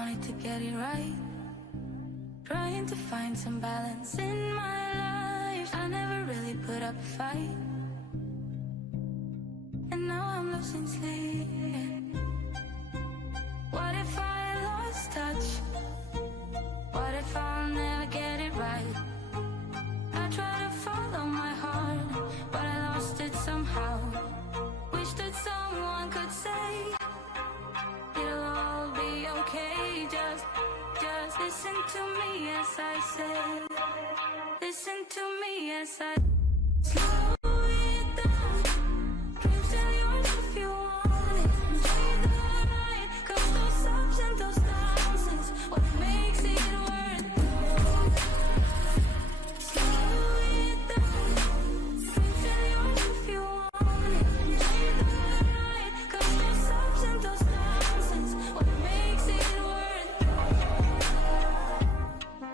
wanted to get it right. Trying to find some balance in my life. I never really put up a fight, and now I'm losing sleep. What if I lost touch? What if I'll never get it right? I try to follow my heart, but I lost it somehow. Wish that someone could say it'll all be okay. Just listen to me as I say. Listen to me as I slow it down. Dreams tell yours if you want it. Say the night, 'cause those ups and those downs is what makes it worth it. Slow it down. Dreams tell yours if you want it. Say the night, 'cause those ups and those downs is what makes it worth it.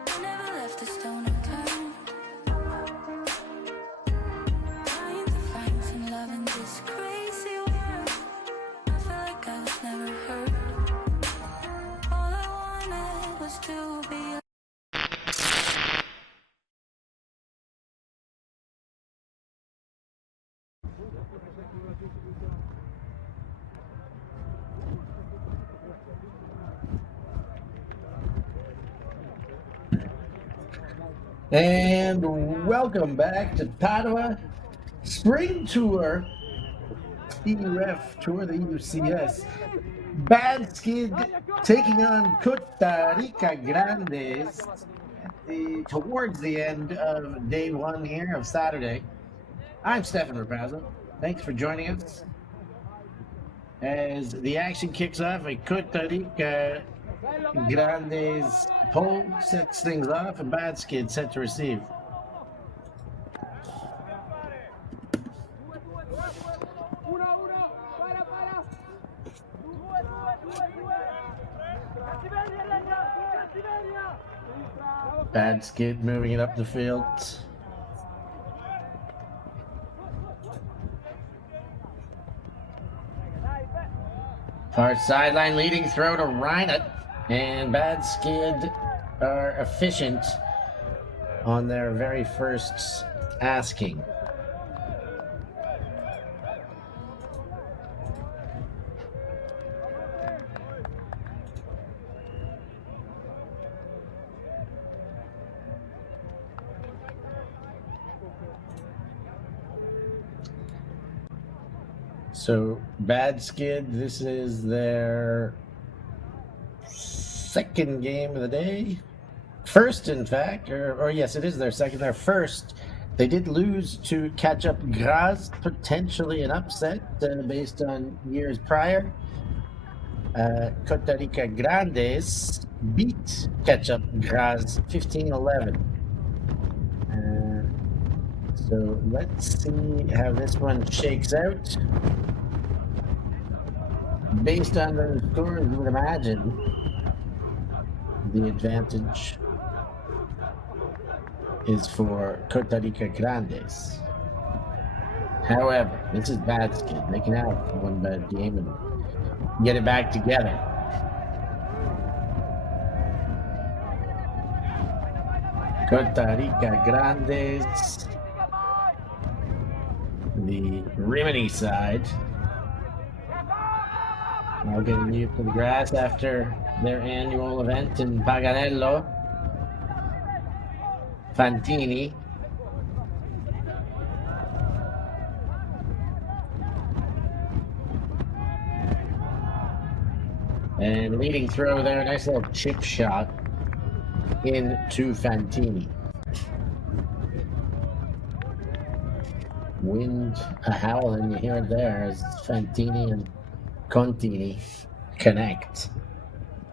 I never left a stone unturned. Trying to find some love in this crazy world. I felt like I was never heard. All I wanted was to be And welcome back to Padua Spring Tour, EUF Tour, the EUCS. Bad Skid taking on Cotarica Grandes towards the end of day one here of Saturday. I'm Stefan Rapazzo. Thanks for joining us. As the action kicks off, a Cotarica Grandes pole sets things off, and Bad Skid set to receive. Bad Skid moving it up the field. Far sideline leading throw to Reinert, and Bad Skid are efficient on their very first asking. So Bad Skid, this is their second game of the day. First, in fact, or yes, it is their second. Their first. They did lose to catch up Graz, potentially an upset based on years prior. Cotarica Grandes beat catch up Graz 15-11. So let's see how this one shakes out. Based on those scores, you would imagine the advantage is for Cotarica Grandes. However, this is Bad Skid. They can have one bad game and get it back together. Cotarica Grandes, the Rimini side. Now getting used to the grass after their annual event in Paganello. Fantini. And leading throw there, nice little chip shot into Fantini. Wind a howling, you hear it there as Fantini and Contini connect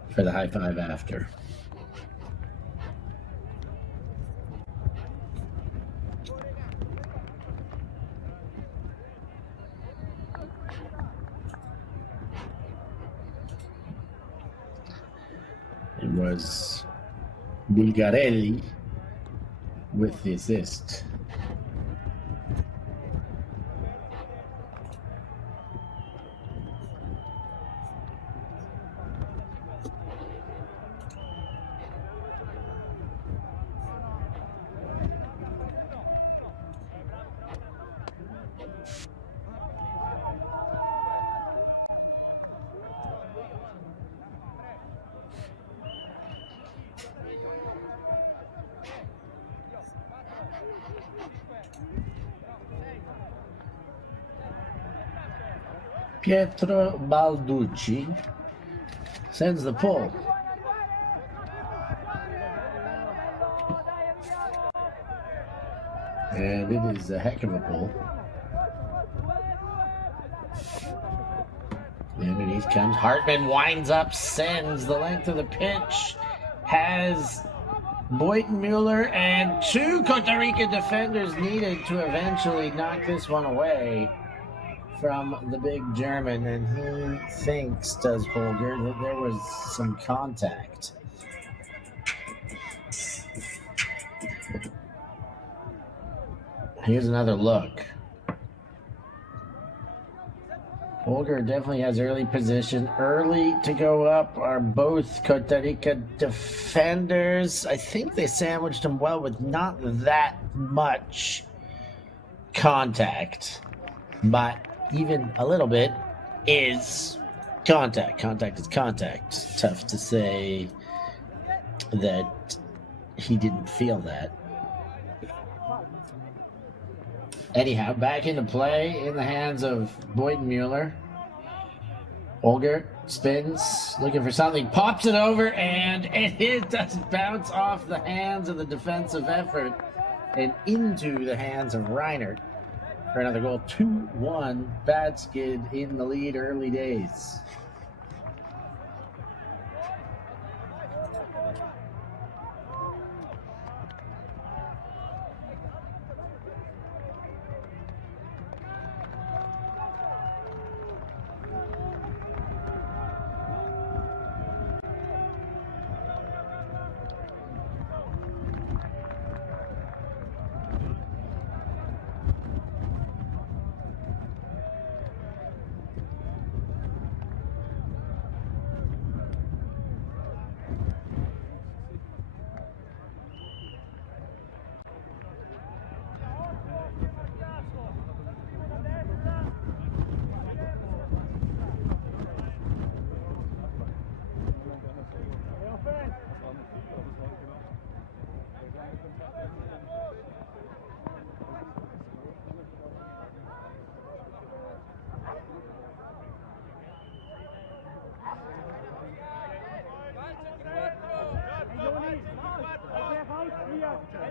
for the high five after. It was Bulgarelli with the assist. Pietro Balducci sends the pull. And it is a heck of a pull. Underneath comes Hartman, winds up, sends the length of the pitch, has Boynton Mueller and two Cotarica defenders needed to eventually knock this one away from the big German, and he thinks, does Holger, that there was some contact. Here's another look. Holger definitely has early position. Early to go up are both Cotarica defenders. I think they sandwiched him well with not that much contact, but even a little bit is contact. Contact is contact. Tough to say that he didn't feel that. Anyhow, back into play in the hands of Boynton Mueller. Holger spins, looking for something, pops it over, and it does bounce off the hands of the defensive effort and into the hands of Reinert for another goal. 2-1, Bad Skid in the lead early days.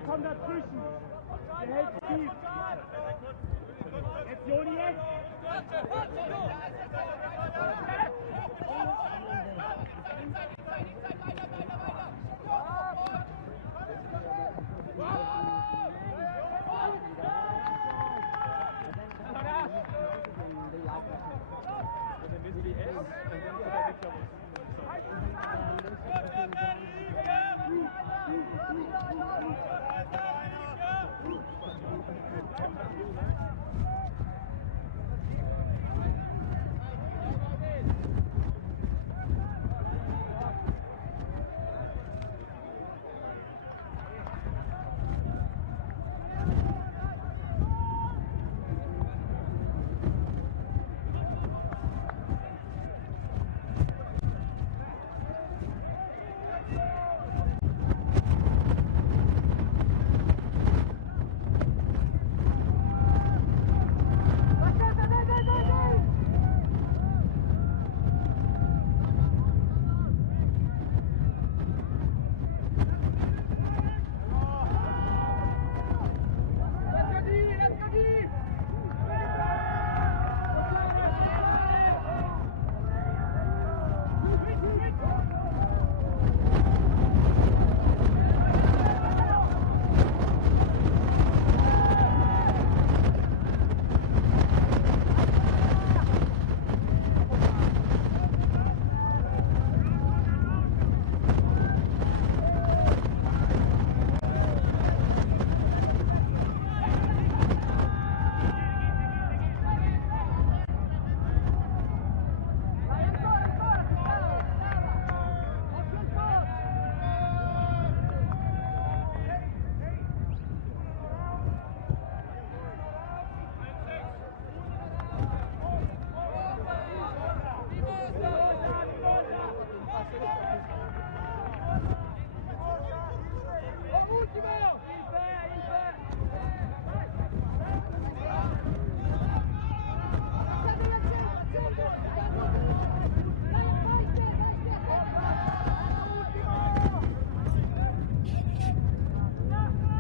Komm dazwischen. Der hält tief. Jetzt Joni, jetzt.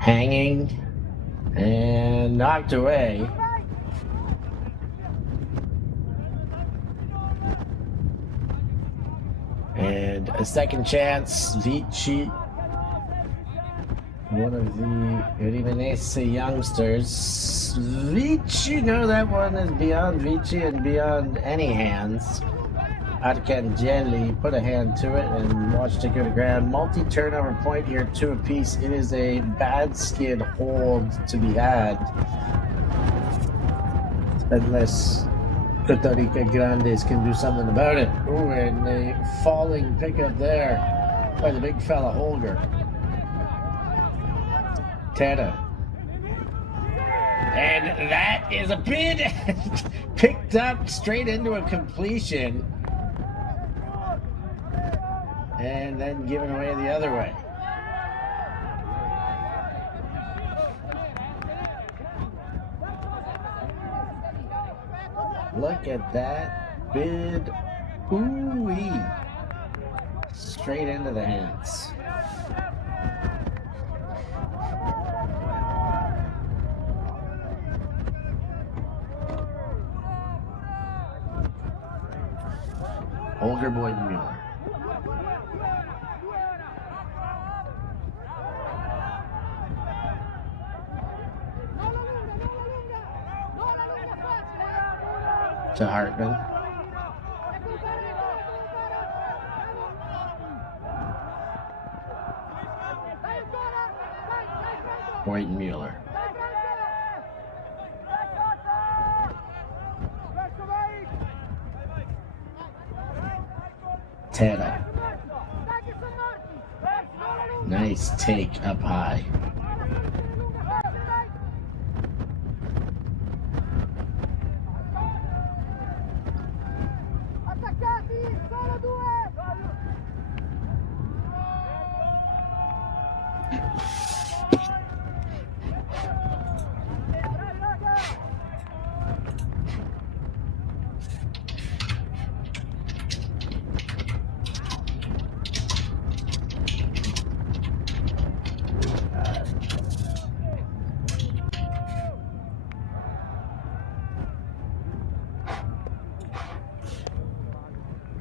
hanging and knocked away. And a second chance, Vici, one of the Rimanese youngsters. Vici, no, that one is beyond Vici and beyond any hands. Arcangeli put a hand to it and watched it go to ground. Multi-turnover point here, 2 apiece. It is a bad skid hold to be had. Unless Cotarica Grandes can do something about it. Ooh, and a falling pickup there by the big fella Holger. Teta. And that is a bid picked up straight into a completion. And then given away the other way. Look at that bid. Ooh-wee. Straight into the hands. Holger Boyden-Mueller. To Hartman. Boyden-Mueller. Teta. Nice take up high.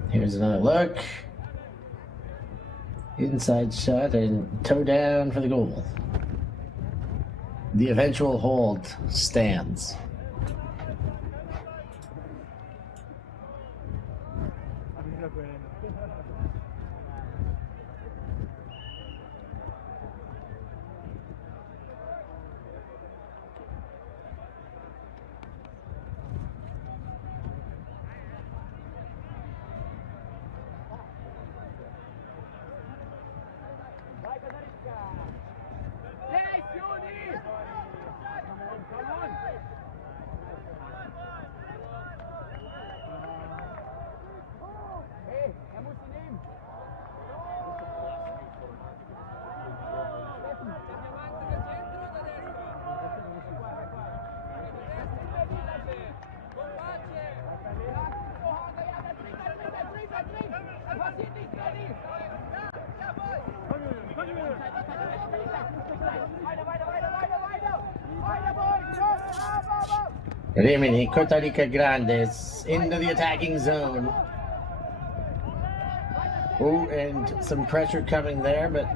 Here's another look. Inside shot and toe down for the goal. The eventual hold stands. Rimini, Cotarica Grandes into the attacking zone. Oh, and some pressure coming there, but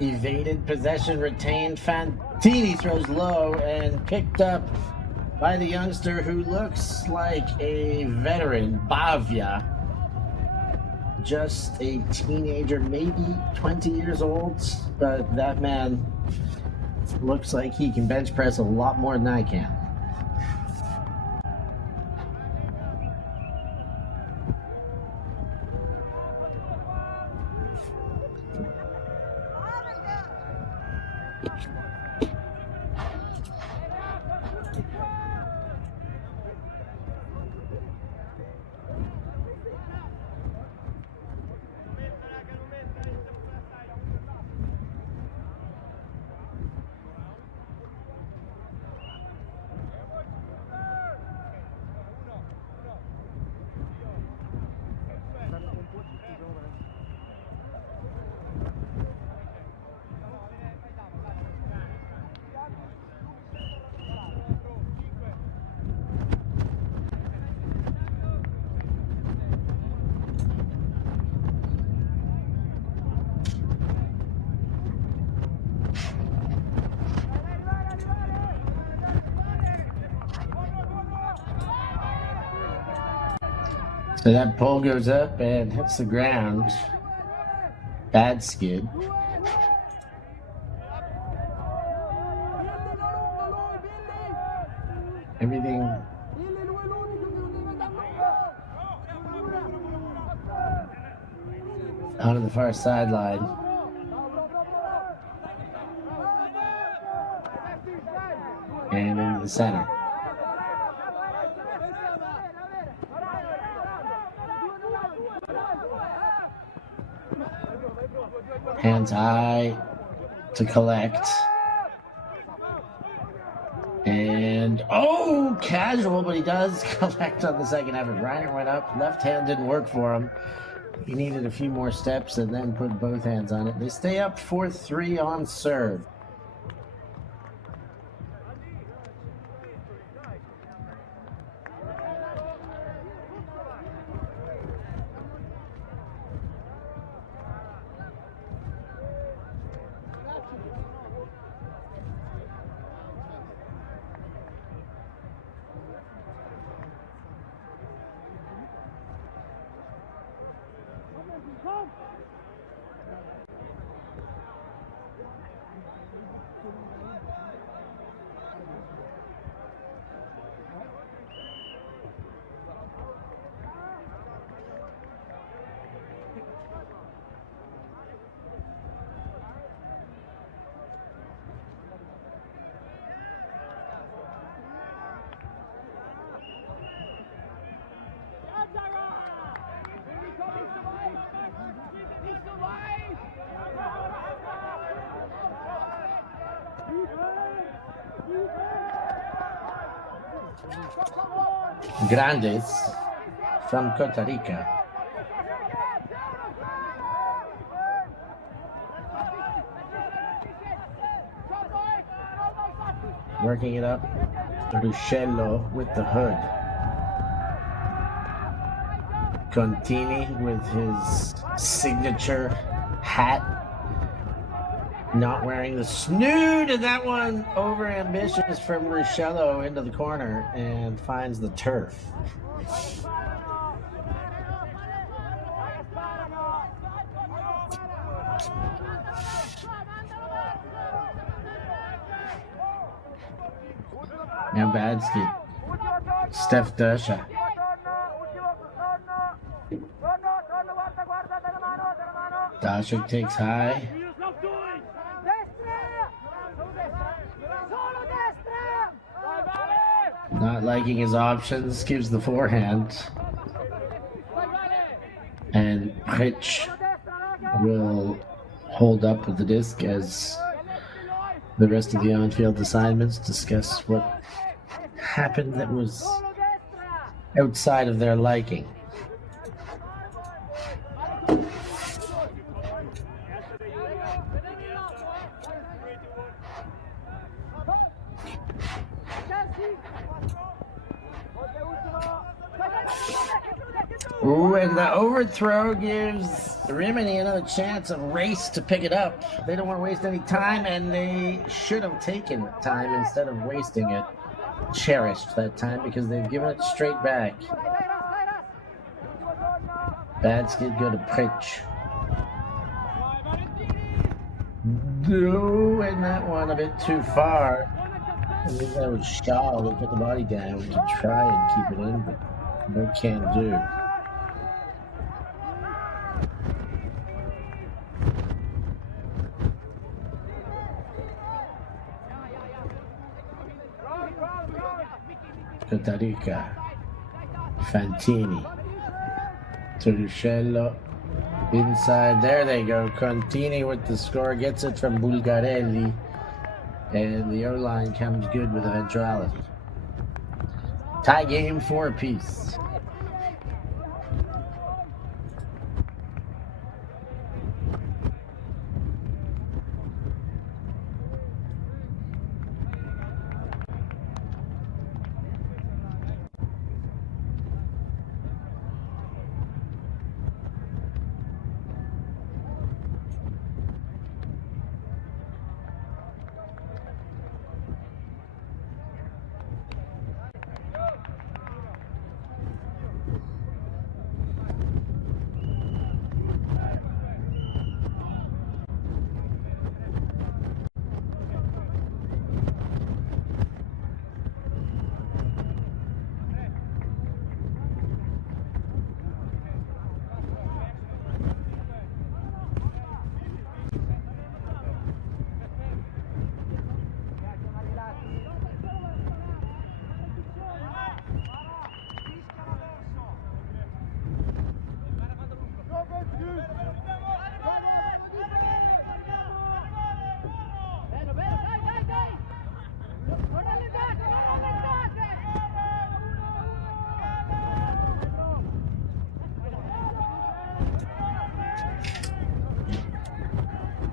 evaded, possession retained. Fantini throws low and picked up by the youngster who looks like a veteran, Bavia. Just a teenager, maybe 20 years old, but that man looks like he can bench press a lot more than I can. So that pole goes up and hits the ground. Bad skid. Everything onto the far sideline. And into the center. Hands high to collect. And, oh, casual, but he does collect on the second effort. Reiner went up. Left hand didn't work for him. He needed a few more steps and then put both hands on it. They stay up 4-3 on serve. Grandes from Cotarica. Working it up. Ruscello with the hood. Contini with his signature hat. Not wearing the snood, and that one over ambitious from Ruscello into the corner and finds the turf. Now Badsky. Steph Dusha. Dashik takes high. Not liking his options, gives the forehand. And Rich will hold up with the disc as the rest of the on-field assignments discuss what happened that was outside of their liking. Ooh, and the overthrow gives Rimini another chance, a race to pick it up. They don't want to waste any time, and they should have taken time instead of wasting it. Cherished that time because they've given it straight back. Bad skid go to Pritch. No, and that one a bit too far. I think that was Shaw who put the body down to try and keep it in, but no can do. Cotarica, Fantini, Ruscello, inside, there they go, Contini with the score, gets it from Bulgarelli, and the O-line comes good with eventuality. Tie game 4 apiece.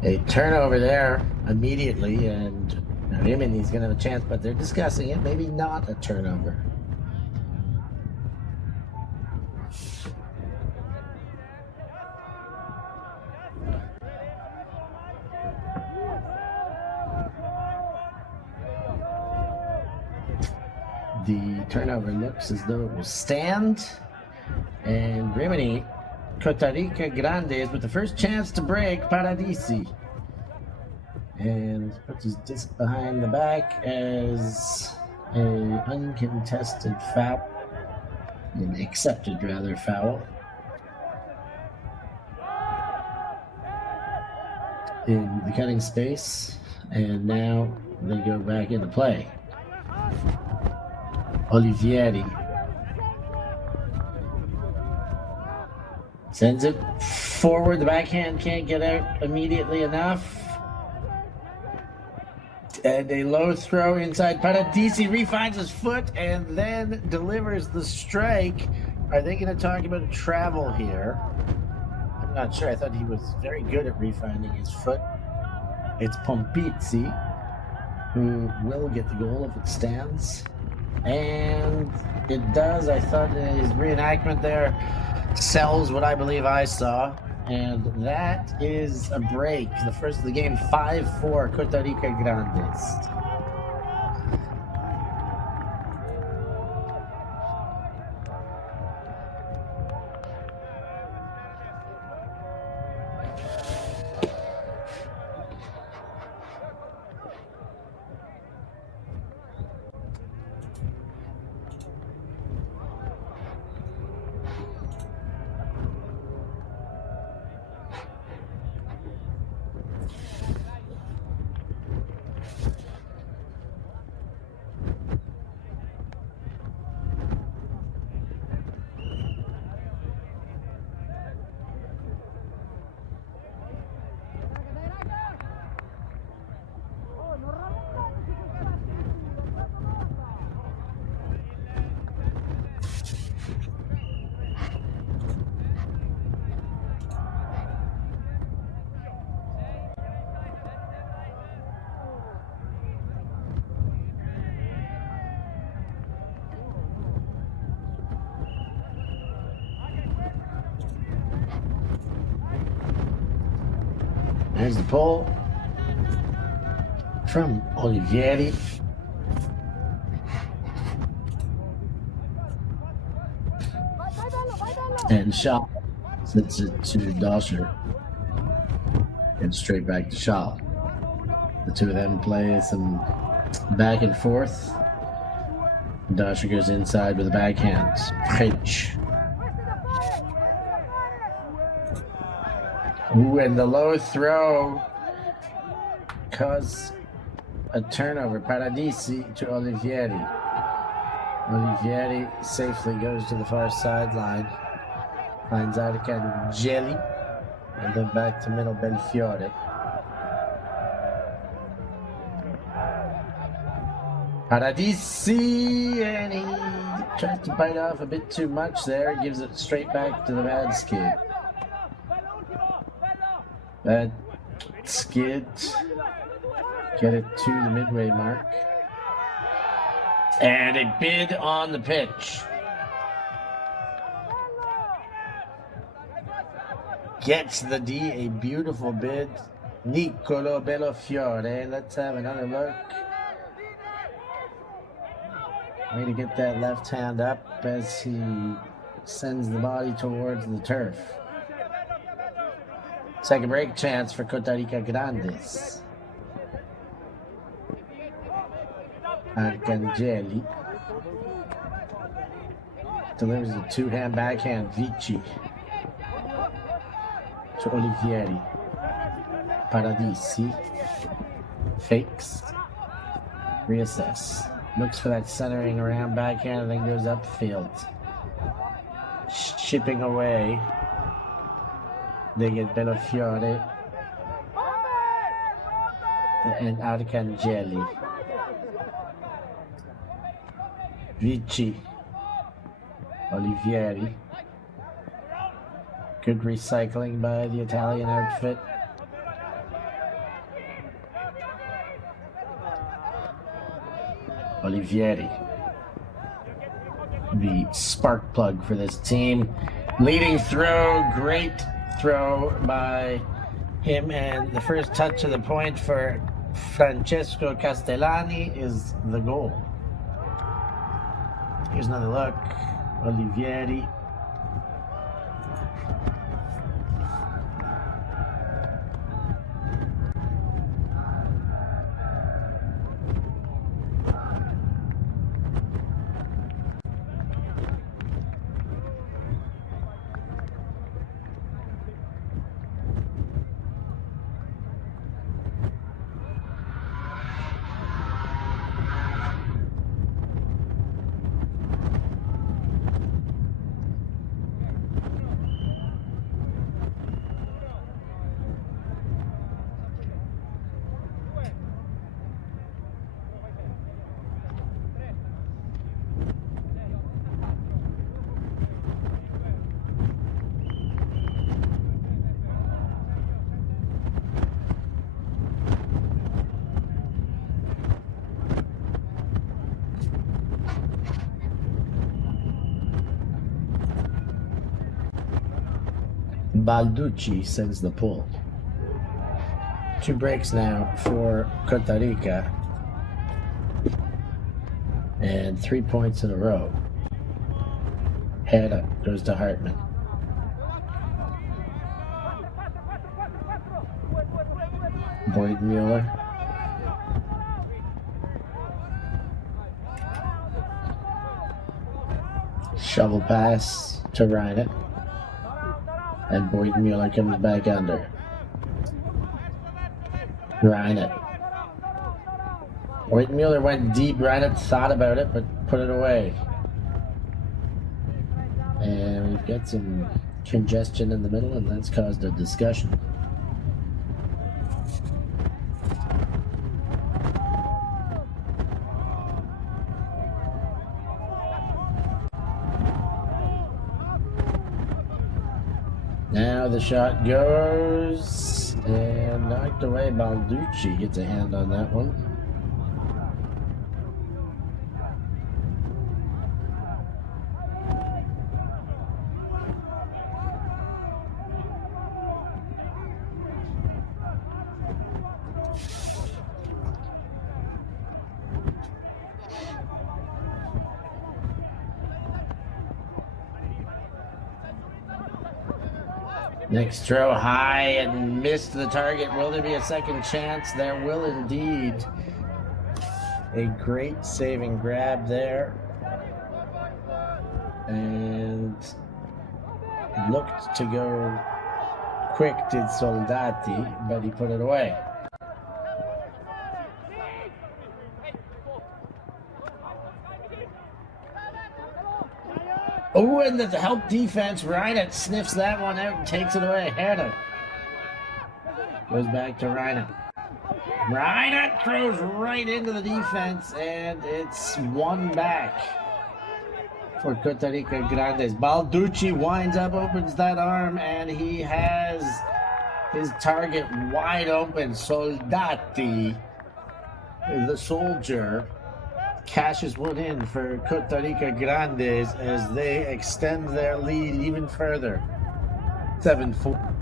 A turnover there immediately, and Rimini's going to have a chance, but they're discussing it. Maybe not a turnover. The turnover looks as though it will stand, and Rimini, Cotarica Grandes with the first chance to break Paradisi. And puts his disc behind the back as an uncontested foul, an accepted rather foul, in the cutting space, and now they go back into play. Olivieri sends it forward. The backhand can't get out immediately enough. And a low throw inside. Paradisi refines his foot and then delivers the strike. Are they going to talk about a travel here? I'm not sure. I thought he was very good at refining his foot. It's Pompizzi who will get the goal if it stands. And it does. I thought his reenactment there sells what I believe I saw. And that is a break. The first of the game, 5-4, Cotarica Grandes. There's the pull from Olivieri. And Shaw sends it to Dosher. And straight back to Shaw. The two of them play some back and forth. Dosher goes inside with a backhand. Pitch. Ooh, and the low throw caused a turnover. Paradisi to Olivieri. Olivieri safely goes to the far sideline. Finds Arcangeli. And then back to middle Belfiore. Paradisi, and he tries to bite off a bit too much there. Gives it straight back to the bad skid. Bad skid. Get it to the midway mark. And a bid on the pitch. Gets the D, a beautiful bid. Nicolo Belfiore. Let's have another look. Way to get that left hand up as he sends the body towards the turf. Second break chance for Cotarica Grandes. Arcangeli delivers a two-hand backhand. Vici to Olivieri. Paradisi fakes. Reassess. Looks for that centering around backhand and then goes upfield. Chipping away. They get Belfiore and Arcangeli. Vici. Olivieri. Good recycling by the Italian outfit. Olivieri, the spark plug for this team. Leading throw, great throw by him, and the first touch of the point for Francesco Castellani is the goal. Here's another look. Olivieri. Balducci sends the pull. 2 breaks now for Cotarica. And 3 points in a row. Head up goes to Hartman. Boyd Mueller. Shovel pass to Reinert. And Boyd Mueller comes back under. Reinert. Boyd Mueller went deep. Reinert thought about it, but put it away. And we've got some congestion in the middle, and that's caused a discussion. Now the shot goes and knocked away. Balducci gets a hand on that one. Next throw high and missed the target. Will there be a second chance? There will indeed. A great saving grab there. And looked to go quick, did Soldati, but he put it away. Oh, and the help defense, Reinert sniffs that one out and takes it away. Herder goes back to Reinert. Reinert throws right into the defense, and it's one back for Cotarica Grandes. Balducci winds up, opens that arm, and he has his target wide open. Soldati, the soldier, cashes one in for Cotarica Grandes as they extend their lead even further. 7-4.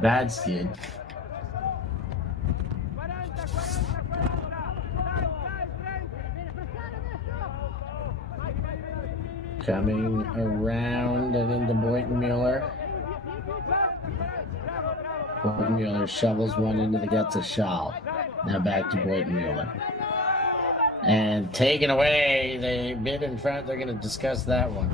Bad skid. Coming around and into Boynton Mueller. Boynton Mueller shovels one into the guts of Schall. Now back to Boynton Mueller. And taken away. They bid in front. They're going to discuss that one.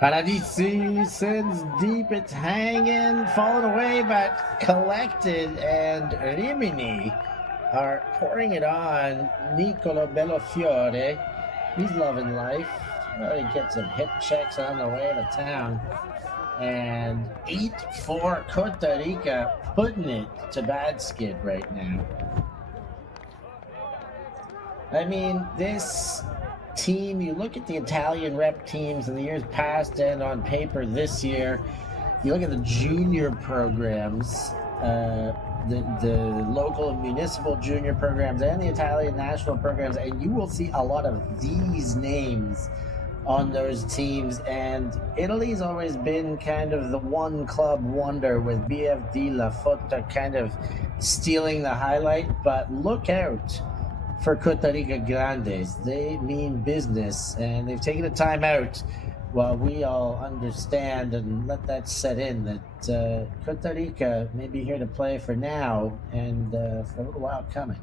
Paradisi sends deep, it's hanging, falling away, but collected, and Rimini are pouring it on. Nicolo Bellofiore, he's loving life. Well, he gets some hip checks on the way to town. And 8-4 Cotarica, putting it to bad skid right now. I mean, this team, you look at the Italian rep teams in the years past and on paper this year, you look at the junior programs, the local and municipal junior programs and the Italian national programs, and you will see a lot of these names on those teams. And Italy's always been kind of the one club wonder, with BFD La Fotta kind of stealing the highlight. But look out for Cotarica Grandes. They mean business, and they've taken a time out while we all understand and let that set in that Cotarica may be here to play for now and for a little while coming.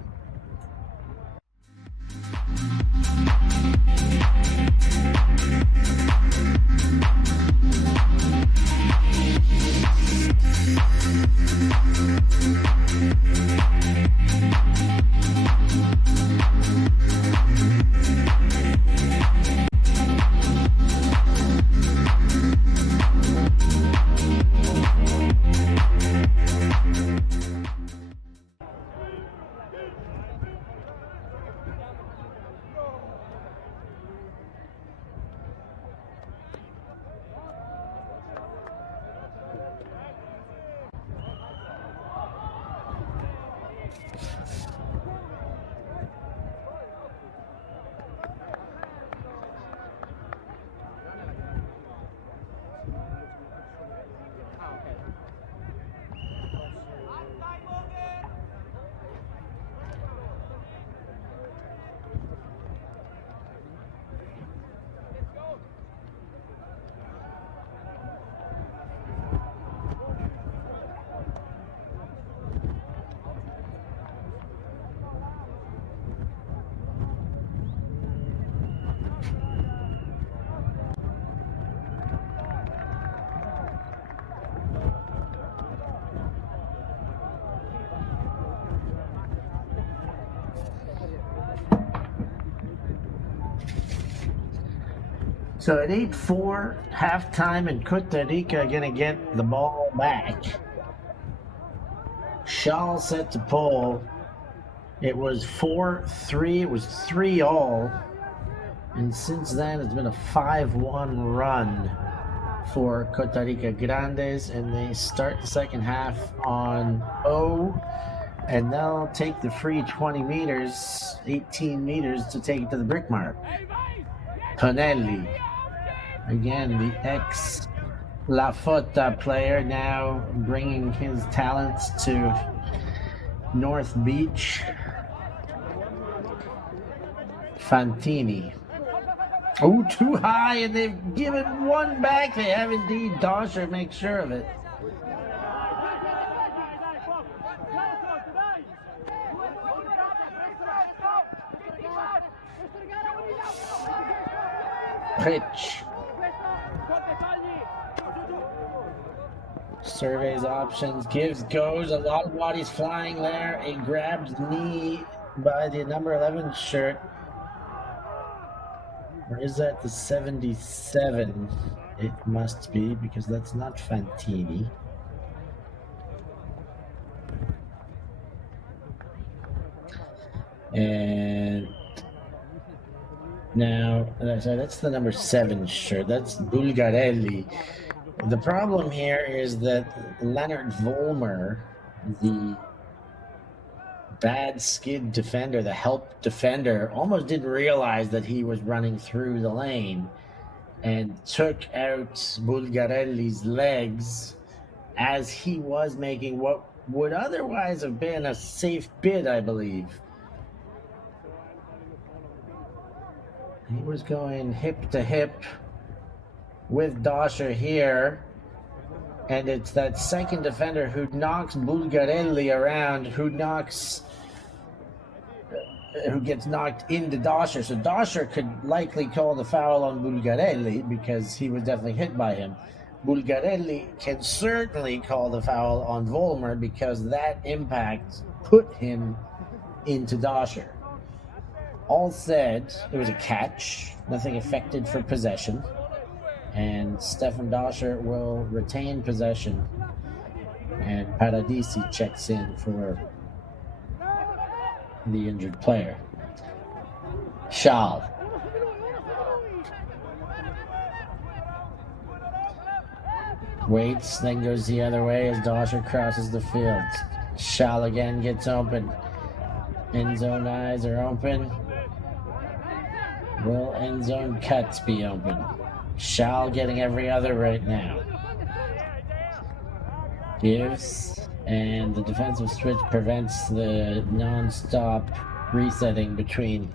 So at 8-4, halftime, and Cotarica going to get the ball back. Schall set to pull. It was 4-3. It was 3-all. And since then, it's been a 5-1 run for Cotarica Grandes. And they start the second half on O. And they'll take the free 20 meters, 18 meters to take it to the brick mark. Tonelli. Again, the ex-La Fotta player, now bringing his talents to North Beach. Fantini. Oh, too high, and they've given one back. They have indeed. Dosher makes sure of it. Rich. surveys options, gives, goes. A lot of bodies flying there. A grabbed knee by the number 11 shirt. Or is that the 77? It must be, because that's not Fantini. And now, sorry, that's the number 7 shirt. That's Bulgarelli. The problem here is that Leonard Volmer, the bad skid defender, the help defender, almost didn't realize that he was running through the lane and took out Bulgarelli's legs as he was making what would otherwise have been a safe bid, I believe. He was going hip to hip with Doscher here, and it's that second defender who knocks Bulgarelli around, who gets knocked into Doscher. So Doscher could likely call the foul on Bulgarelli because he was definitely hit by him. Bulgarelli can certainly call the foul on Volmer because that impact put him into Doscher. All said, it was a catch, nothing affected for possession, and Stefan Doscher will retain possession, and Paradisi checks in for the injured player. Schall. Waits, then goes the other way as Doscher crosses the field. Schall again gets open. End zone eyes are open. Will end zone cuts be open? Schall getting every other right now. Gives, and the defensive switch prevents the non-stop resetting between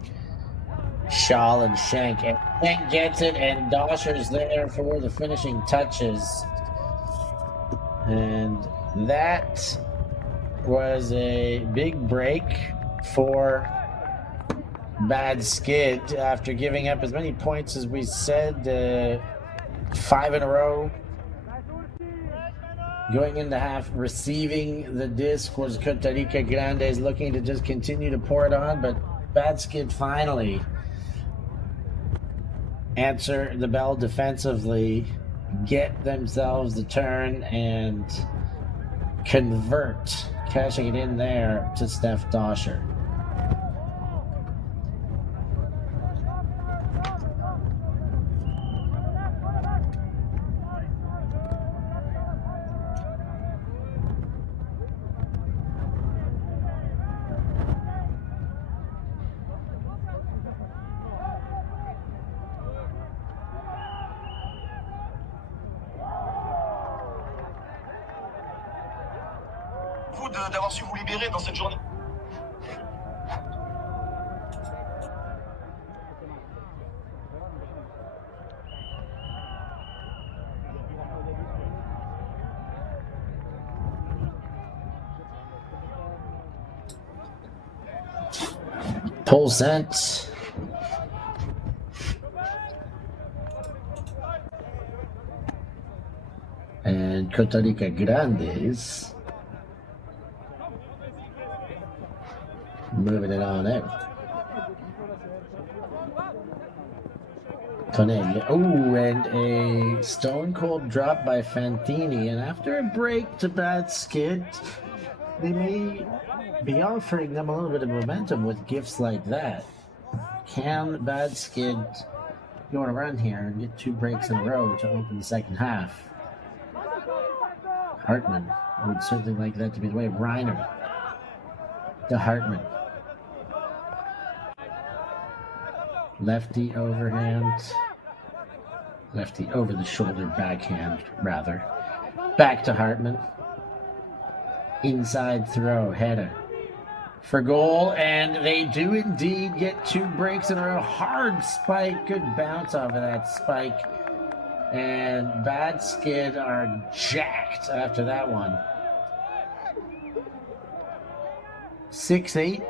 Schall and Schenk. And Schenk gets it, and Doscher's there for the finishing touches. And that was a big break for Bad Skid after giving up as many points as we said, 5 in a row. Going into half, receiving the disc was Cotarica Grandes, looking to just continue to pour it on, but Bad Skid finally answer the bell defensively, get themselves the turn, and convert, cashing it in there to Steph Doscher. D'avoir su vous libérer dans cette journée. Pull sent. And Cotarica Grandes moving it on out. Tonelli. Oh, and a stone cold drop by Fantini. And after a break to Bad Skid, they may be offering them a little bit of momentum with gifts like that. Can Bad Skid go on a run here and get 2 breaks in a row to open the second half? Hartman would certainly like that to be the way. Reiner to Hartman. Lefty overhand. Lefty over the shoulder backhand, rather. Back to Hartman. Inside throw, header. For goal, and they do indeed get 2 breaks in a row. Hard spike, good bounce off of that spike. And Bad Skid are jacked after that one. 6-8.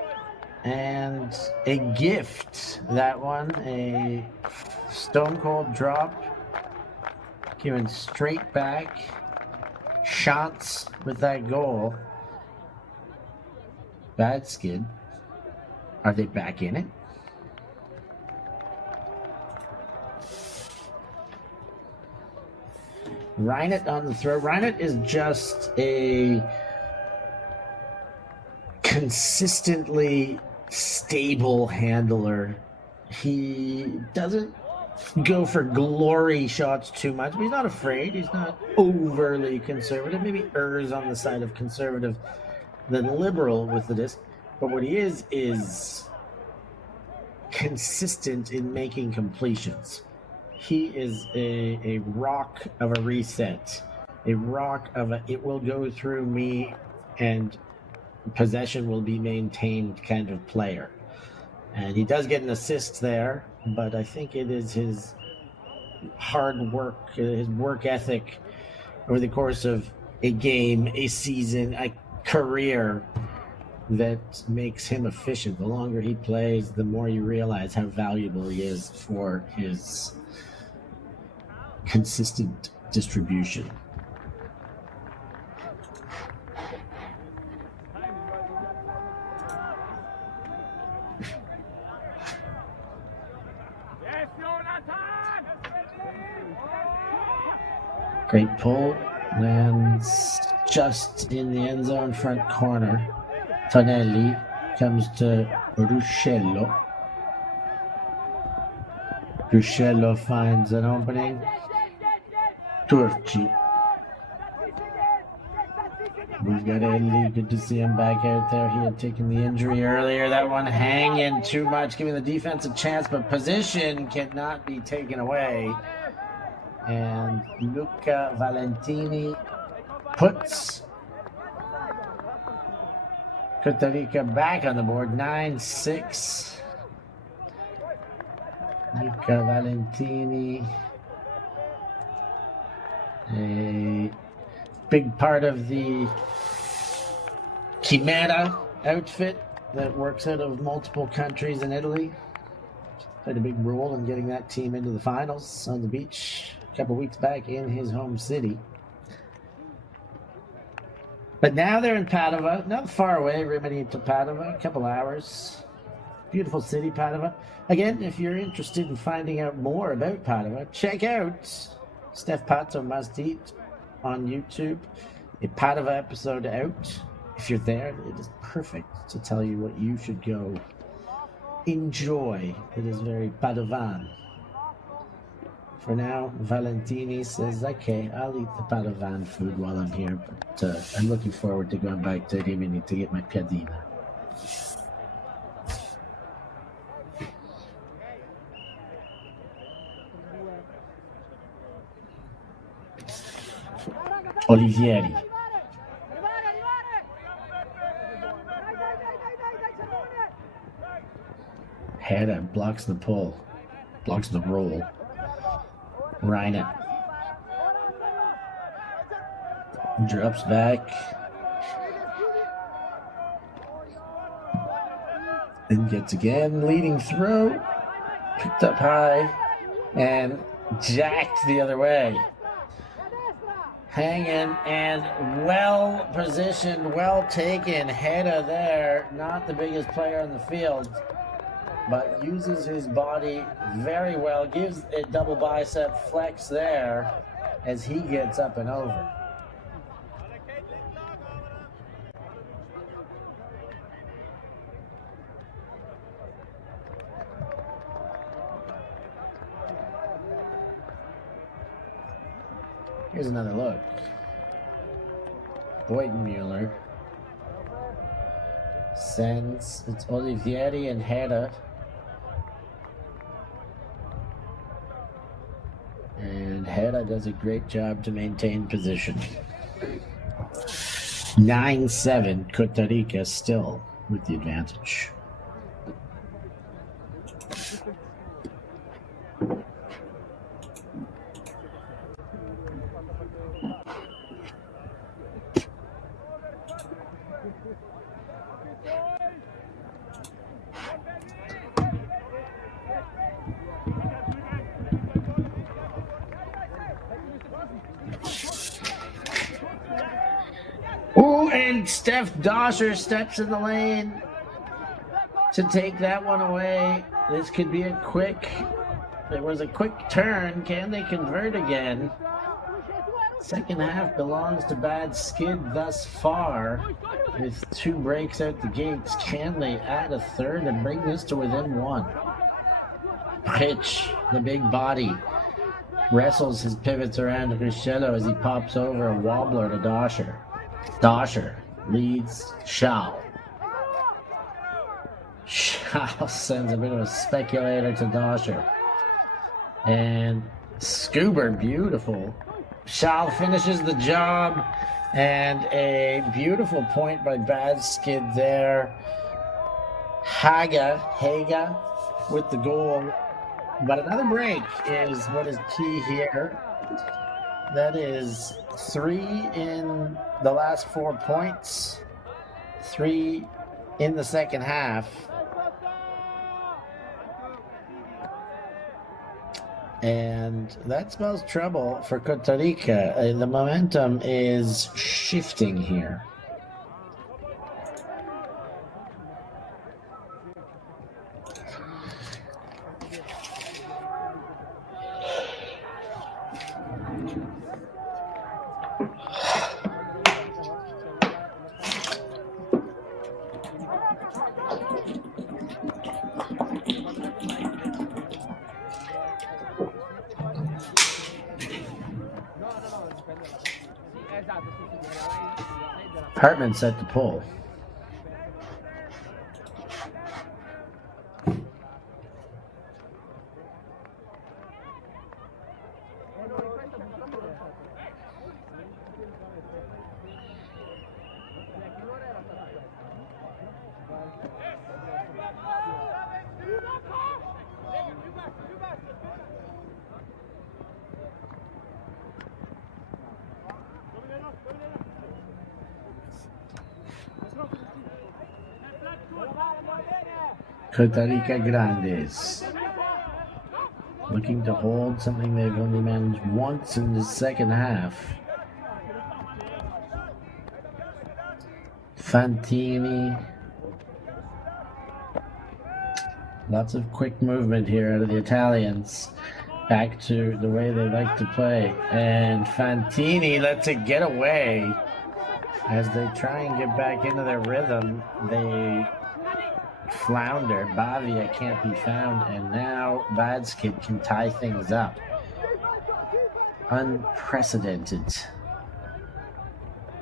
And a gift, that one, a stone cold drop, given straight back shots with that goal. Bad skid. Are they back in it? Reinert on the throw. Reinert is just a consistently stable handler. He doesn't go for glory shots too much, but he's not afraid. He's not overly conservative. Maybe errs on the side of conservative than liberal with the disc. But what he is consistent in making completions. He is a rock of a reset, a rock of a it will go through me and possession will be maintained kind of player. And he does get an assist there, but I think it is his hard work, his work ethic over the course of a game, a season, a career that makes him efficient. The longer he plays, the more you realize how valuable he is for his consistent distribution. Great pull, lands just in the end zone front corner. Tonelli comes to Ruscello. Ruscello finds an opening. Turci. Bugarelli, good to see him back out there. He had taken the injury earlier. That one hanging too much, giving the defense a chance, but position cannot be taken away. And Luca Valentini puts Cotarica back on the board, 9-6. Luca Valentini, a big part of the Chimera outfit that works out of multiple countries in Italy. Played a big role in getting that team into the finals on the beach a couple weeks back in his home city. But now they're in Padova, not far away, Rimini to Padova, a couple hours. Beautiful city, Padova. Again, if you're interested in finding out more about Padova, check out Steph Pato Must Eat on YouTube. A Padova episode out. If you're there, it is perfect to tell you what you should go enjoy. It is very Padovan. For now, Valentini says, okay, I'll eat the Padovan food while I'm here, but I'm looking forward to going back to Rimini to get my piadina. Olivieri. Hedda blocks the pull, blocks the roll. Reinert drops back and gets again, leading throw, picked up high and jacked the other way. Hanging and well positioned, well taken. Hedda there, not the biggest player on the field, but uses his body very well, gives a double bicep flex there as he gets up and over. Here's another look. Boydenmuller sends, it's Olivieri and Hedda. And Hedda does a great job to maintain position. 9-7, Cotarica still with the advantage. think Steph Dosher steps in the lane to take that one away. This could be a quick, it was a quick turn. Can they convert again? Second half belongs to Bad Skid thus far with 2 breaks out the gates. Can they add a third and bring this to within 1? Pitch, the big body, wrestles his pivots around Ruscello as he pops over a wobbler to Dosher. Dosher leads Schall. Schall sends a bit of a speculator to Dosher. And Scuber, beautiful. Schall finishes the job, and a beautiful point by Bad Skid there. Haga with the goal. But another break is what is key here. That is 3 in the last 4 points, 3 in the second half. And that spells trouble for Cotarica. The momentum is shifting here. Hartman set to pull. Cotarica Grandes looking to hold something they've only managed once in the second half. Fantini. Lots of quick movement here out of the Italians. Back to the way they like to play. And Fantini lets it get away. As they try and get back into their rhythm, they flounder. Bavia can't be found, and now Bad Skid can tie things up. Unprecedented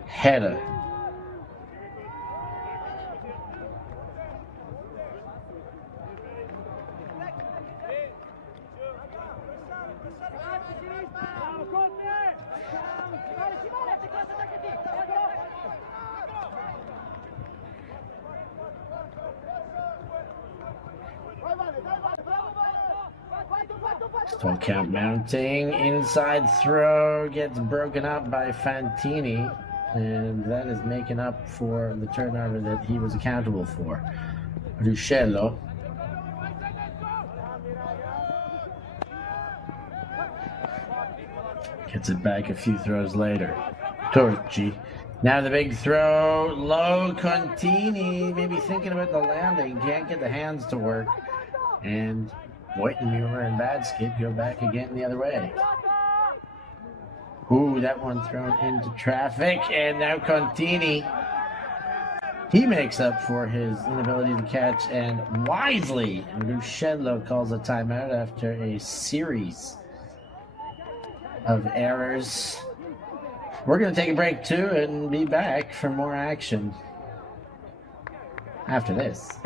header. Full count mounting, inside throw gets broken up by Fantini, and that is making up for the turnover that he was accountable for. Ruscello. Gets it back a few throws later. Torchi. Now the big throw, low. Contini maybe thinking about the landing, can't get the hands to work, and Wittenmuller and Bad Skid go back again the other way. Ooh, that one thrown into traffic, and now Contini. He makes up for his inability to catch, and wisely, Ruscello calls a timeout after a series of errors. We're going to take a break too and be back for more action after this.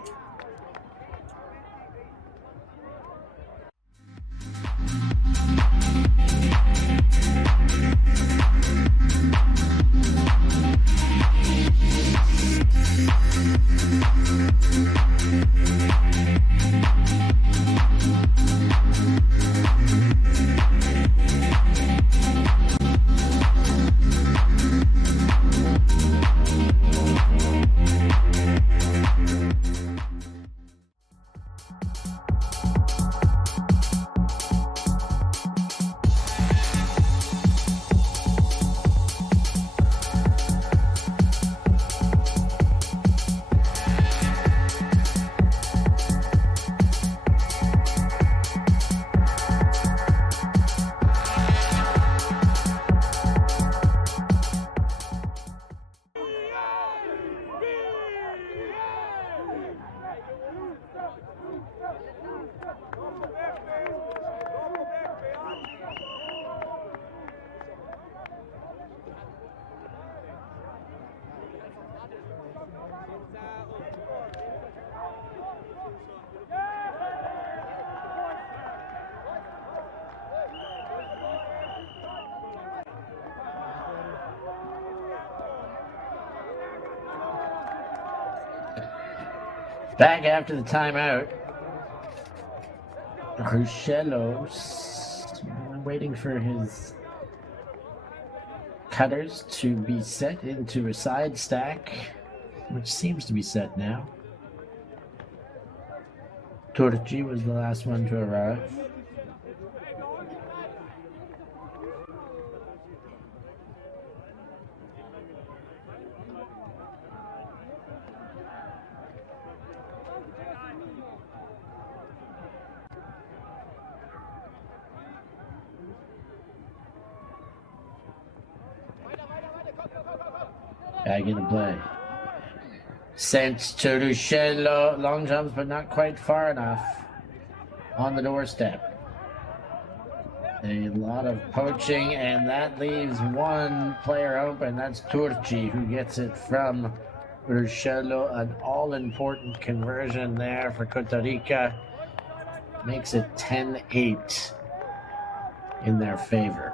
Back after the timeout. Ruscello's waiting for his cutters to be set into a side stack, which seems to be set now. Turci was the last one to arrive. Back into play. Sent to Ruscello. Long jumps, but not quite far enough. On the doorstep. A lot of poaching, and that leaves one player open. That's Turci, who gets it from Ruscello. An all-important conversion there for Cotarica. Makes it 10-8 in their favor.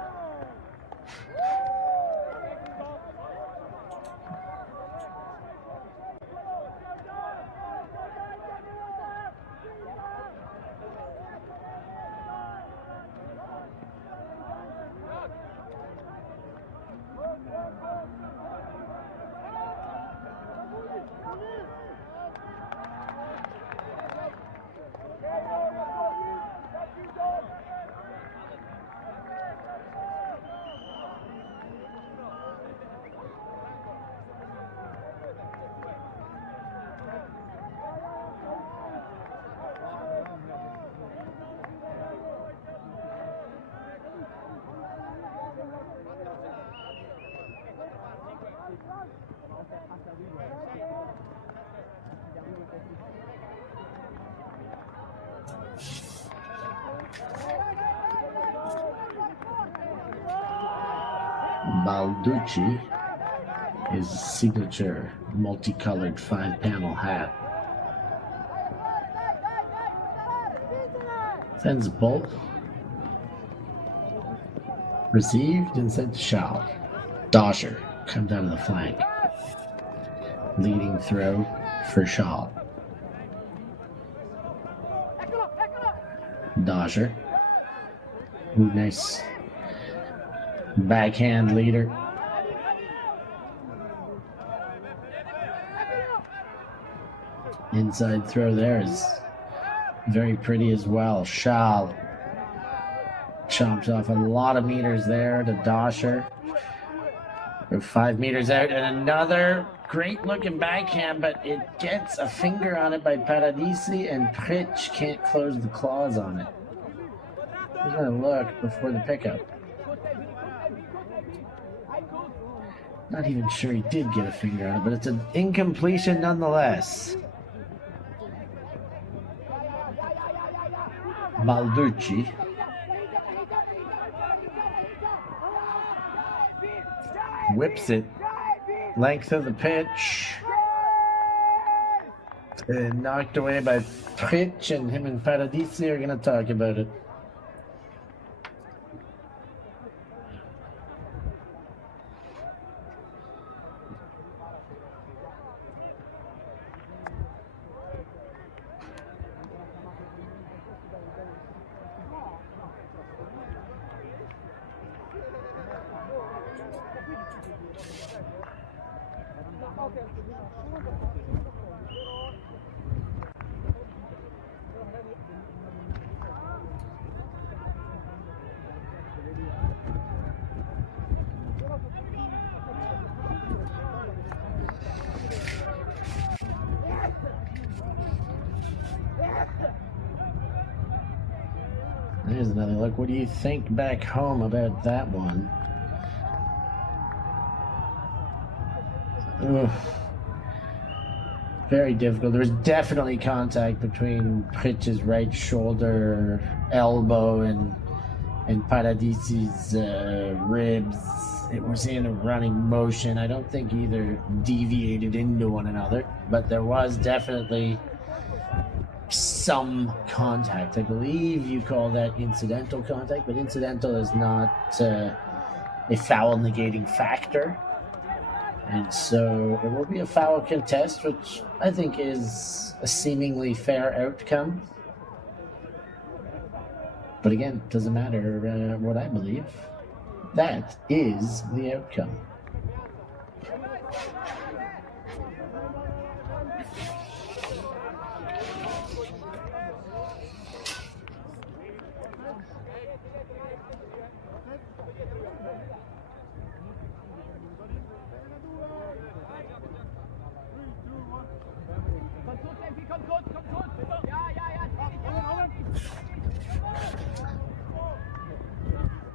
Balducci, his signature multicolored 5-panel hat. Sends a bolt. Received and sent to Schall. Doscher comes out of the flank. Leading throw for Schall. Doscher. Ooh, nice backhand leader. Inside throw there is very pretty as well. Schall chomps off a lot of meters there to Doscher. We're 5 meters out, and another great looking backhand, but it gets a finger on it by Paradisi, and Pritch can't close the claws on it. He's gonna look before the pickup. Not even sure he did get a finger on it, but it's an incompletion nonetheless. Balducci. Whips it. Length of the pitch. And knocked away by Pritch, and him and Paradisi are going to talk about it. There's another look. What do you think back home about that one? Ugh. Very difficult. There was definitely contact between Pritch's right shoulder, elbow, and Paradisi's ribs. It was in a running motion. I don't think either deviated into one another, but there was definitely some contact. I believe you call that incidental contact, but incidental is not a foul negating factor. And so it will be a foul contest, which I think is a seemingly fair outcome. But again, doesn't matter what I believe. That is the outcome.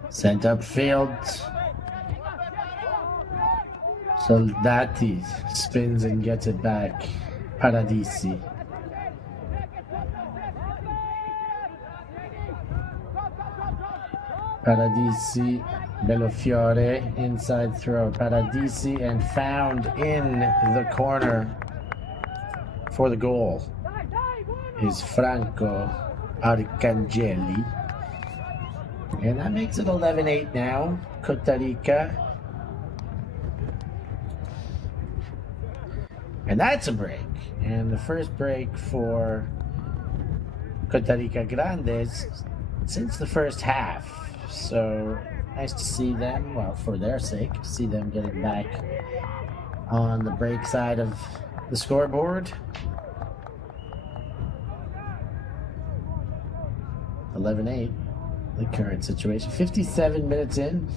Sent upfield. Soldati spins and gets it back. Paradisi. Paradisi, Bellofiore, inside throw. Paradisi and found in the corner for the goal is Franco Arcangeli. And that makes it 11-8 now. Cotarica. And that's a break. And the first break for Cotarica Grandes since the first half. So nice to see them, well, for their sake, see them getting back on the break side of the scoreboard. 11-8, the current situation. 57 minutes in.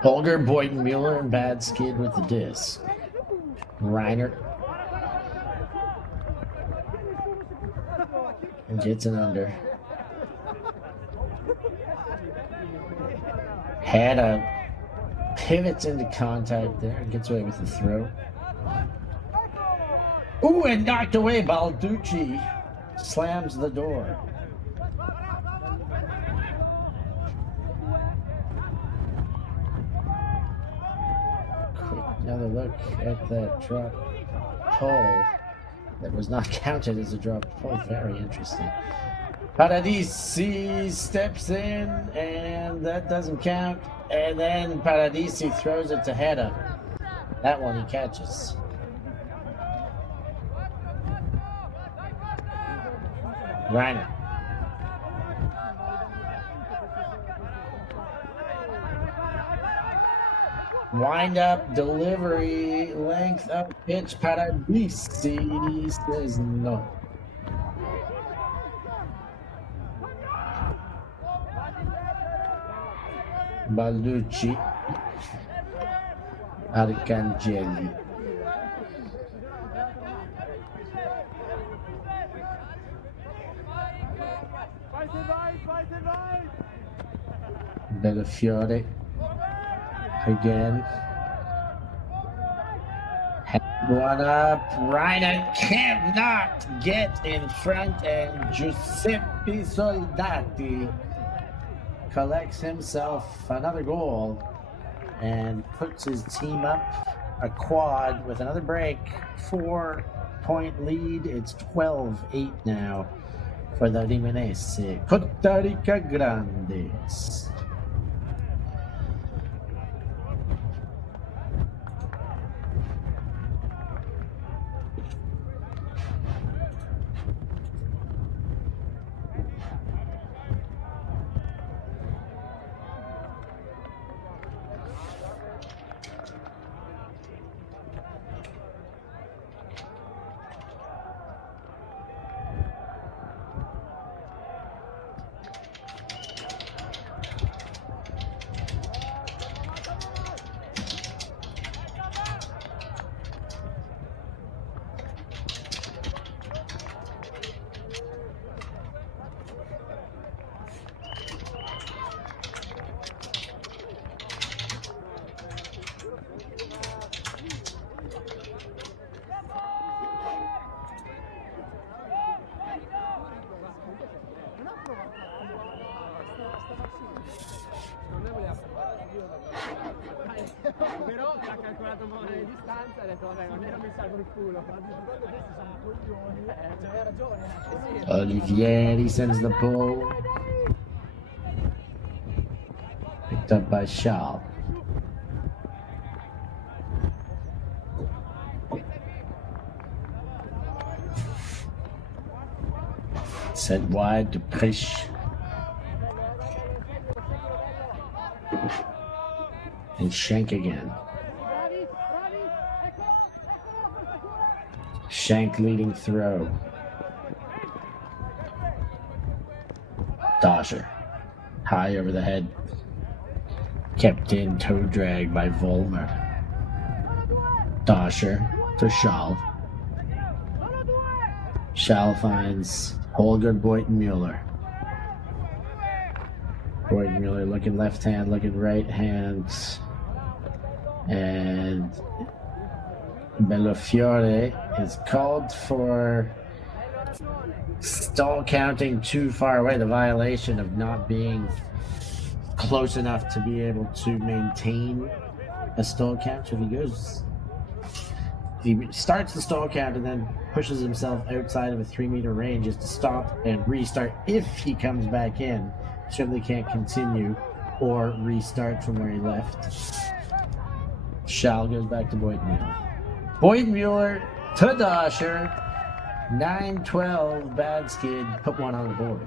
Holger, Boyden, Mueller, and Bad Skid with the disc. Reiner. And gets it under. Had pivots into contact there and gets away with the throw. Ooh, and knocked away. Balducci slams the door. Another look at that drop pull that was not counted as a drop pull. Very interesting. Paradisi steps in, and that doesn't count. And then Paradisi throws it to Hedda. That one he catches. Reiner. Wind up, delivery, length up pitch. Paradisi says no. Balducci. Arcangeli. Bellofiore. Again. One up. Reiner cannot get in front, and Giuseppe Soldati collects himself another goal and puts his team up a quad with another break. 4-point lead. It's 12-8 now for the Rimenese. Cotarica Grandes. Però ha calcolato un po' le distanze e ha detto vabbè non mi salvo il culo. Ma quando questi sono coglioni, c'aveva ragione. Sì. Olivieri sends the pull. Picked up by Shaw. Sent wide to Prish. And Shank again. Shank leading throw. Dosher. High over the head. Kept in toe drag by Volmer. Dosher to Schall. Schall finds Holger Boyton-Mueller. Boyton-Mueller looking left hand, looking right hand. And Bellafiore is called for stall counting too far away, the violation of not being close enough to be able to maintain a stall count. So he starts the stall count and then pushes himself outside of a 3-meter range just to stop and restart if he comes back in. Certainly can't continue or restart from where he left. Schall goes back to Boyden-Mueller. Boyden-Mueller to Dosher. 9-12, bad skid, put one on the board.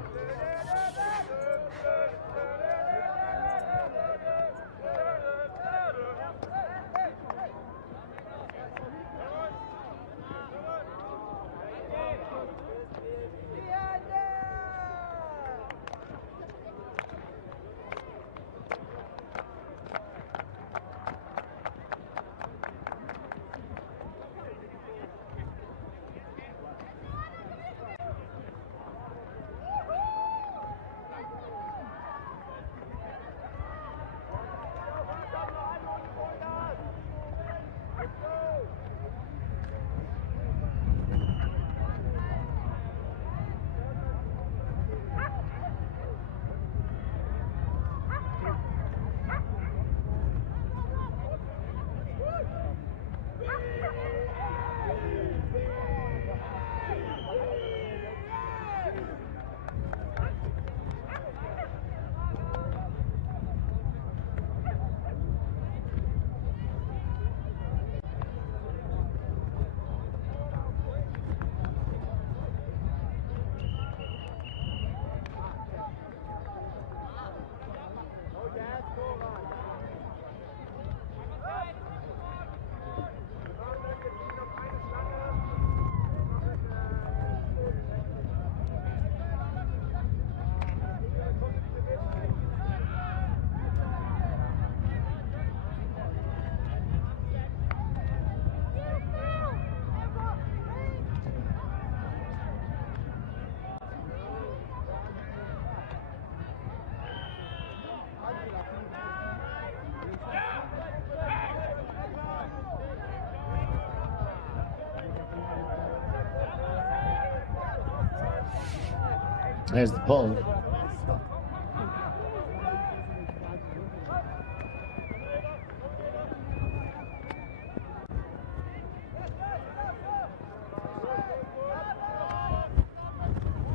There's the pull.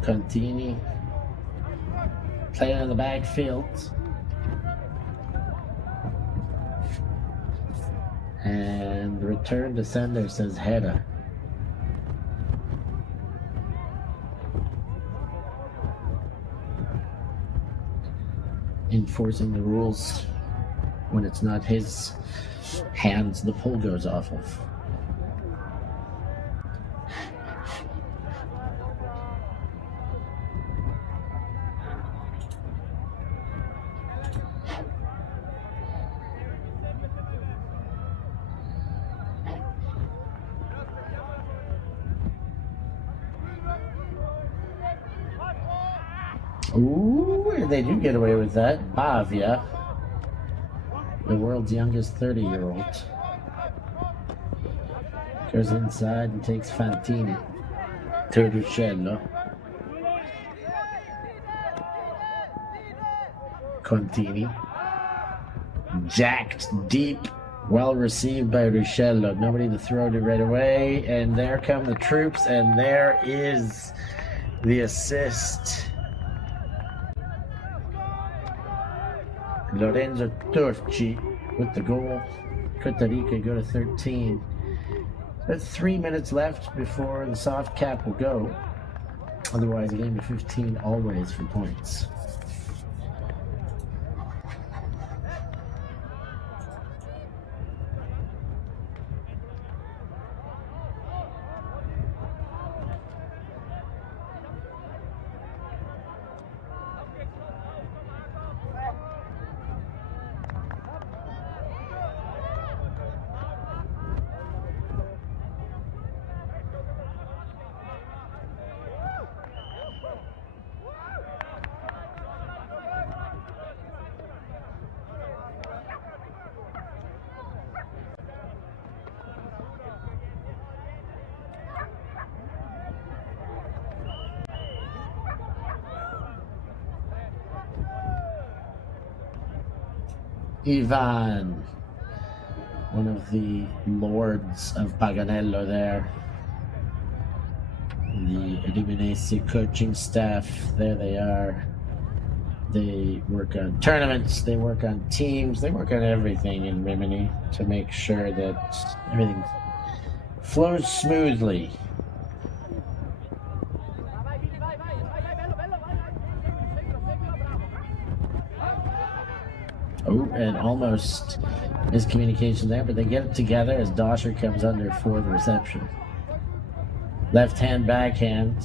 Contini playing in the backfield. And return to sender, says Hedda. Enforcing the rules when it's not his hands the pull goes off of. Ooh, they do get away with that. Bavia, the world's youngest 30-year-old, goes inside and takes Fantini. Torricello. Contini. Jacked deep Well received by Ruscello. Nobody to throw to right away. And there come the troops, and there is the assist. Lorenzo Turci with the goal. Cotarica go to 13. There's 3 minutes left before the soft cap will go. Otherwise, a game of 15 always for points. Ivan, one of the lords of Paganello there. The Eliminesi coaching staff, there they are. They work on tournaments, they work on teams, they work on everything in Rimini to make sure that everything flows smoothly. Oh, and almost miscommunication there, but they get it together as Dosher comes under for the reception. Left hand backhand.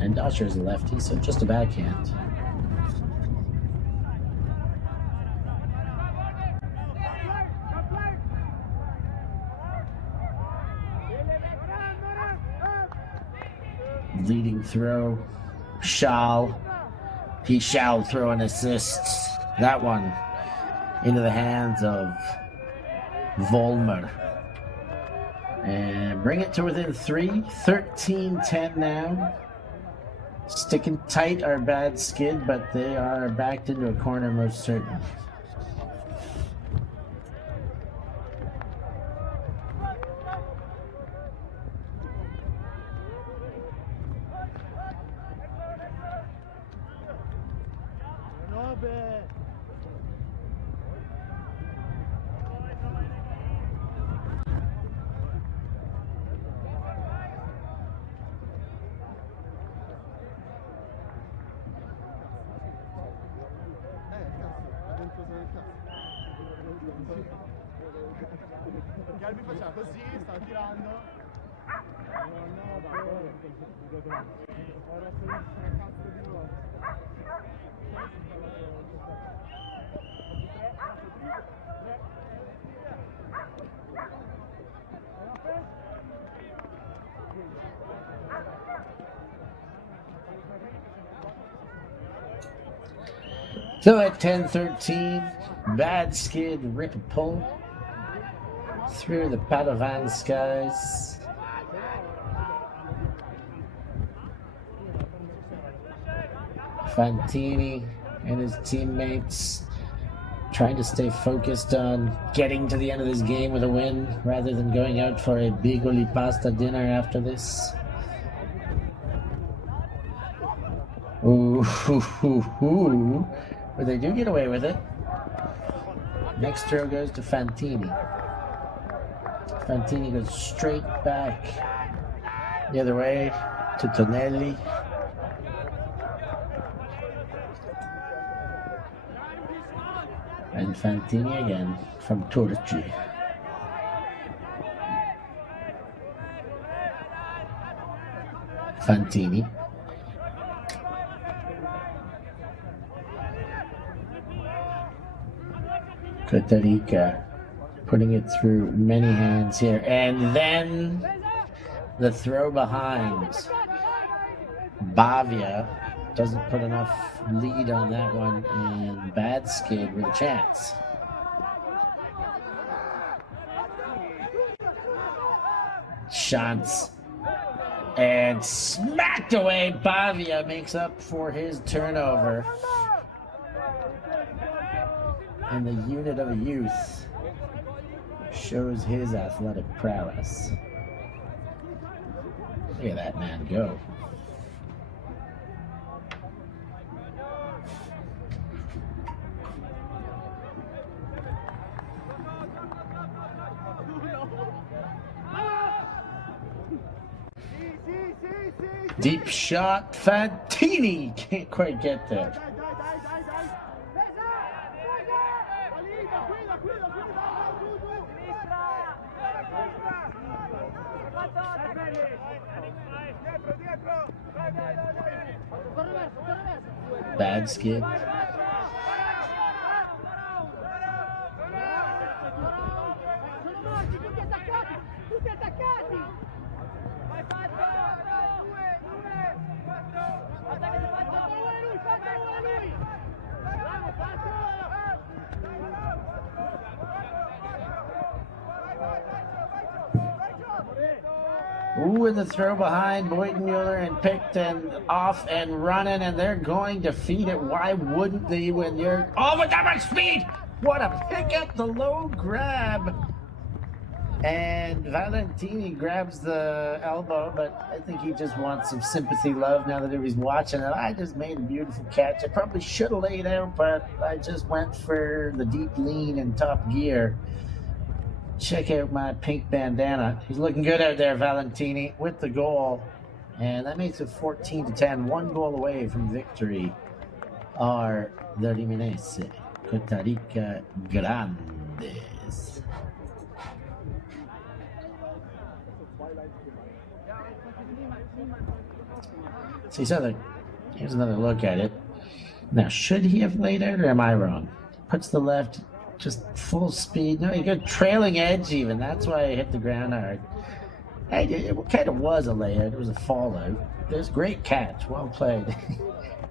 And Dosher is a lefty, so just a backhand. Leading throw. He shall throw an assist. That one into the hands of Volmer. And bring it to within 3. 13-10 now. Sticking tight are Bad Skid, but they are backed into a corner most certainly. Perché Albi faceva così, stava tirando. So at 10-13, Bad Skid rip a pull through the Padovan skies. Fantini and his teammates trying to stay focused on getting to the end of this game with a win rather than going out for a bigoli pasta dinner after this. Ooh. But they do get away with it. Next throw goes to Fantini. Fantini goes straight back the other way to Tonelli. And Fantini again from Turci. Fantini. Cotarica putting it through many hands here. And then the throw behind. Bavia doesn't put enough lead on that one, and Bad Skid with a chance. Shots. And smacked away. Bavia makes up for his turnover. And the unit of a youth shows his athletic prowess. Look at that man go. Deep shot, Fantini can't quite get there. Bad skid. Ooh, and the throw behind Boyden Mueller and picked and off and running, and they're going to feed it. Why wouldn't they when you're... Oh, with that much speed! What a pick up the low grab. And Valentini grabs the elbow, but I think he just wants some sympathy love now that he's watching it. I just made a beautiful catch. I probably should have laid out, but I just went for the deep lean and top gear. Check out my pink bandana. He's looking good out there, Valentini, with the goal. And that makes it 14-10. One goal away from victory are the Riminese. Cotarica Grandes. So here's another look at it. Now, should he have laid out, or am I wrong? Puts the left... just full speed. No, you got trailing edge even. That's why I hit the ground hard. It kind of was a layout. It was a fallout. There's great catch. Well played.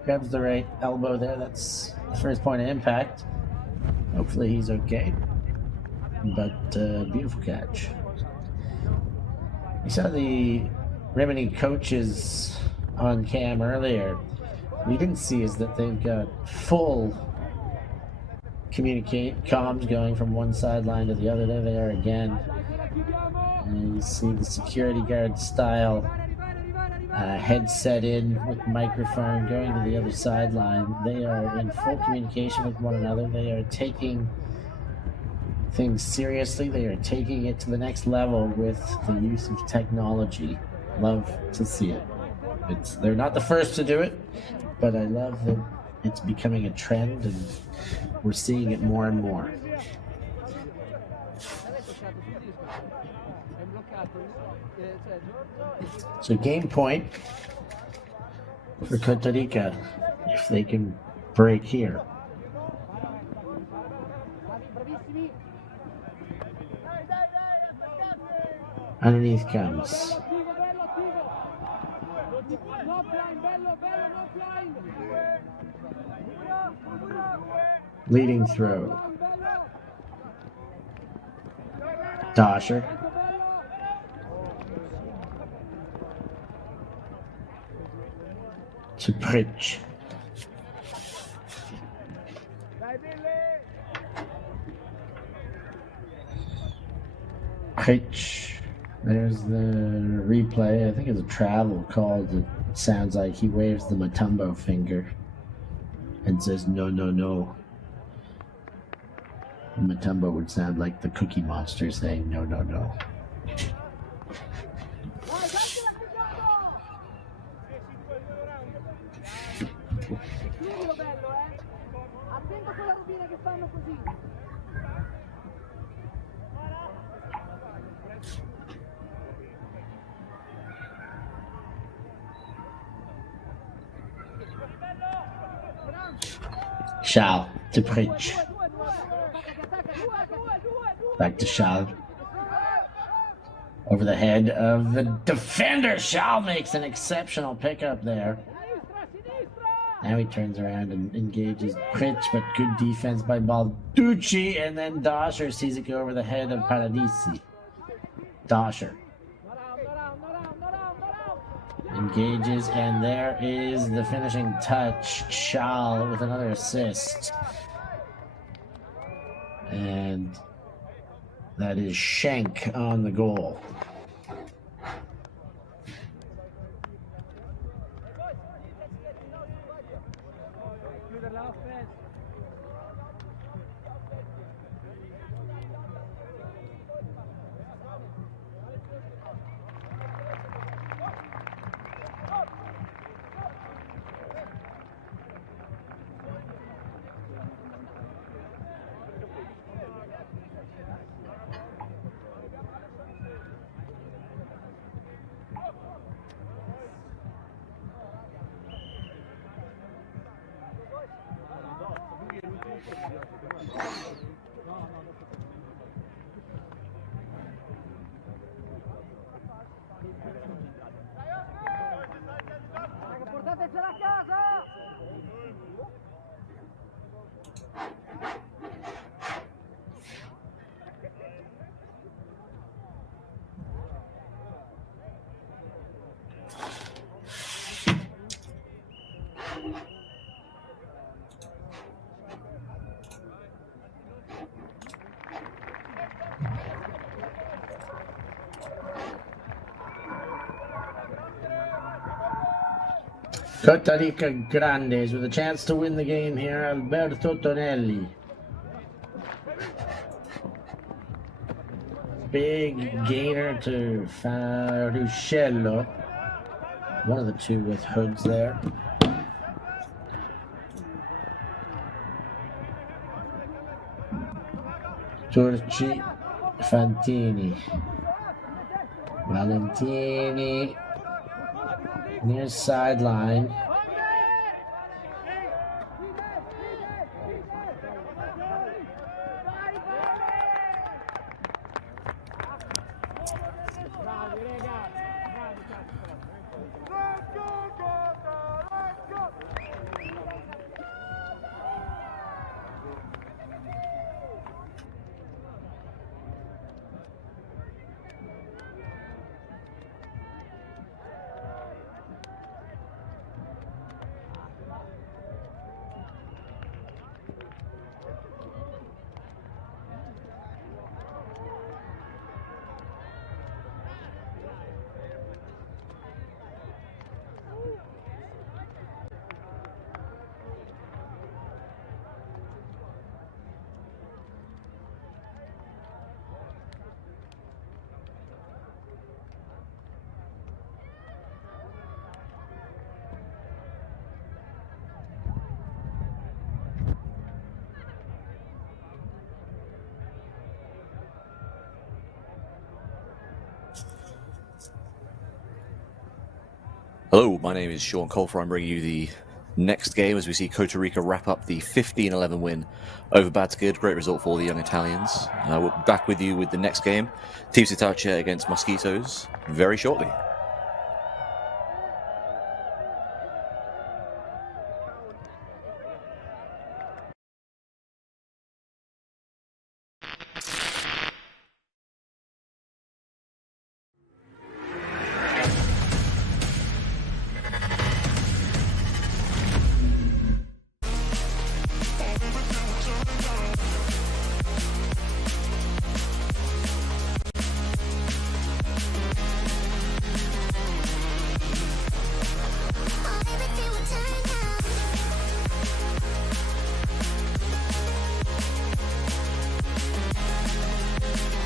Grabs the right elbow there. That's the first point of impact. Hopefully he's okay. But beautiful catch. You saw the Rimini coaches on cam earlier. What we didn't see is that they've got full comms going from one sideline to the other. There they are again. And you see the security guard style headset in with microphone going to the other sideline. They are in full communication with one another. They are taking things seriously. They are taking it to the next level with the use of technology. Love to see it. They're not the first to do it, but I love that it's becoming a trend and we're seeing it more and more. So game point for Cotarica if they can break here. Underneath comes leading throw. Dosher. To Pritch. Pritch. There's the replay. I think it's a travel call. It sounds like he waves the Mutombo finger and says no, no, no. Mutombo would sound like the Cookie Monster saying no, no, no. Charles to Pritch. Back to Charles. Over the head of the defender. Charles makes an exceptional pickup there. Now he turns around and engages Pritch, but good defense by Balducci, and then Dosher sees it go over the head of Paradisi. Dosher engages, and there is the finishing touch. Schall with another assist. And That is Shank on the goal. Portatecela a casa! Cotarica Grandes with a chance to win the game here. Alberto Tonelli. Big gainer to Ruscello. One of the two with hoods there. Turci, Fantini. Valentini. Near sideline. Hello, my name is Sean Colfer. I'm bringing you the next game as we see Cotarica wrap up the 15-11 win over Bad Skid. Great result for the young Italians. We're back with you with the next game, Team Cotarica against Mosquitoes, very shortly.